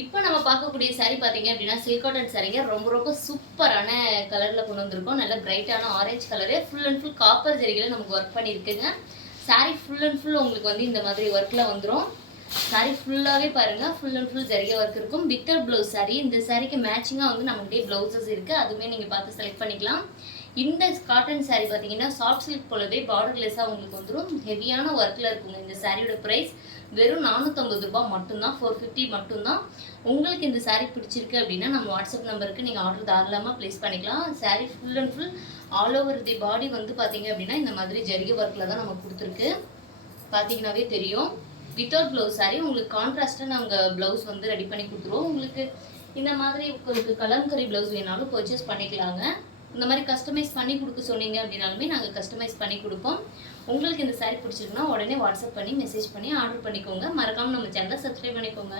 இப்போ நம்ம பார்க்கக்கூடிய சாரி பார்த்தீங்க அப்படின்னா சில்க் காட்டன் சாரீங்க ரொம்ப ரொம்ப சூப்பரான கலரில் கொண்டு வந்திருக்கோம். நல்ல பிரைட்டான orange colour full and full copper ஜரிகையில் நமக்கு work பண்ணியிருக்குங்க. Sorry full and full உங்களுக்கு வந்து இந்த மாதிரி ஒர்க்கில் வந்துடும். சாரி ஃபுல்லாகவே பாருங்கள், ஃபுல் அண்ட் ஃபுல் ஜரிகை ஒர்க் இருக்கும். Without blouse sorry. இந்த சாரிக்கு மேட்சிங்காக வந்து நம்மகிட்டே ப்ளவுசஸ் இருக்குது, அதுவுமே நீங்கள் பார்த்து செலக்ட் பண்ணிக்கலாம். இந்த காட்டன் சாரி பார்த்தீங்கன்னா சாஃப்ட் சில்க் போலவே பார்டர்லெஸ்ஸாக உங்களுக்கு வந்துடும். ஹெவியான ஒர்க்கில் இருக்குங்க. இந்த சாரியோட ப்ரைஸ் வெறும் 450 ரூபாய் மட்டும்தான், 450 மட்டும்தான். உங்களுக்கு இந்த சாரீ பிடிச்சிருக்கு அப்படின்னா நம்ம வாட்ஸ்அப் நம்பருக்கு நீங்கள் ஆர்டர் தாராளமாக ப்ளேஸ் பண்ணிக்கலாம். Sari full and full all over the பாடி வந்து பார்த்தீங்க அப்படின்னா இந்த மாதிரி ஜரிகை ஒர்க்கில் தான் நம்ம கொடுத்துருக்கு. பார்த்தீங்கன்னாவே தெரியும். Without blouse sari. உங்களுக்கு கான்ட்ராஸ்ட்டாக நாங்கள் ப்ளவுஸ் வந்து ரெடி பண்ணி கொடுத்துருவோம். உங்களுக்கு இந்த மாதிரி உங்களுக்கு கலம்கரி ப்ளவுஸ் வேணாலும் பர்ச்சேஸ் பண்ணிக்கலாங்க. இந்த மாதிரி கஸ்டமைஸ் பண்ணி கொடுக்க சொன்னீங்க அப்படின்னாலுமே நாங்கள் கஸ்டமைஸ் பண்ணி கொடுப்போம். உங்களுக்கு இந்த சாரீ பிடிச்சிருக்குன்னா உடனே வாட்ஸ்அப் பண்ணி மெசேஜ் பண்ணி ஆர்டர் பண்ணிக்கோங்க. மறக்காமல் நம்ம சேனலை சப்ஸ்கிரைப் பண்ணிக்கோங்க.